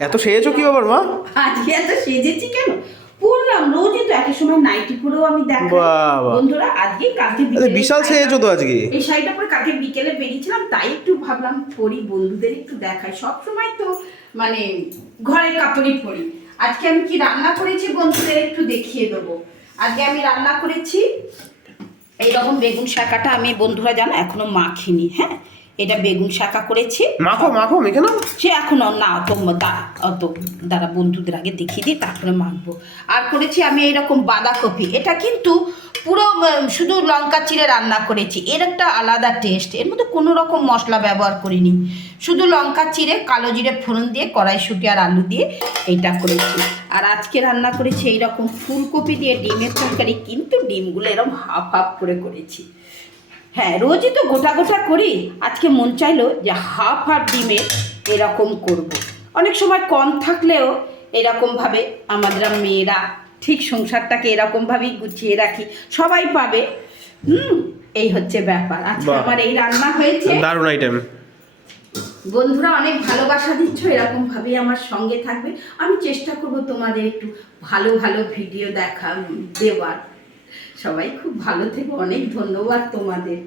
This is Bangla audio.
এত সেজেছো কি আবার মা? আজকে এত সেজেছি কেন, পরলাম রোজই তো একই সময় নাইটি পরেও আমি দেখাই বাবা বন্ধুরা। আজকে কালকে আরে বিকেলে বিশাল সেজেছো তো আজকে। এই শাড়িটা পরে কালকে বিকেলে বেরিয়েছিলাম, তাই একটু ভাবলাম পরি, বন্ধুদের একটু দেখাই। সব সময় তো মানে ঘরের কাপড়ই পরি। আজকে আমি কি রান্না করেছি বন্ধুদের একটু দেখিয়ে দেবো। আজকে আমি রান্না করেছি এইরকম বেগুন শাকাটা, আমি বন্ধুরা জানো এখনো মাখিনি। হ্যাঁ, এটা বেগুন শাকা করেছি। মাখো মাখো মেখে নাও। সে এখনো না, অত দাঁড়া বন্ধুদের আগে দেখিয়ে দিই তারপরে মাখবো। আর করেছি আমি এইরকম বাঁধাকপি, এটা কিন্তু পুরো শুধু লঙ্কা চিড়ে রান্না করেছি। এর একটা আলাদা টেস্ট, এর মধ্যে কোনো রকম মশলা ব্যবহার করিনি, শুধু লঙ্কা চিড়ে কালো জিরে ফোড়ন দিয়ে কড়াইশুঁটি আর আলু দিয়ে এইটা করেছি। আর আজকে রান্না করেছি এইরকম ফুলকপি দিয়ে ডিমের তরকারি, কিন্তু ডিমগুলো এরকম হাফ হাফ করে করেছি। হ্যাঁ, রোজই তো গোটা গোটা করি, আজকে মন চাইলো যে হাফ হাফ ডিমের এরকম করব। অনেক সময় কম থাকলেও এরকমভাবে আমাদের মেয়েরা ঠিক সংসারটাকে এরকমভাবেই গুছিয়ে রাখি, সবাই পাবে। এই হচ্ছে ব্যাপার। আজকে বাহ। আমার এই রান্না হয়েছে। দারুণ আইটেম। বন্ধুরা অনেক ভালোবাসা দিচ্ছ, এরকমভাবেই আমার সঙ্গে থাকবে। আমি চেষ্টা করব তোমাদের একটু ভালো ভালো ভিডিও দেওয়ার। সবাই খুব ভালো থেকো, অনেক ধন্যবাদ তোমাদের।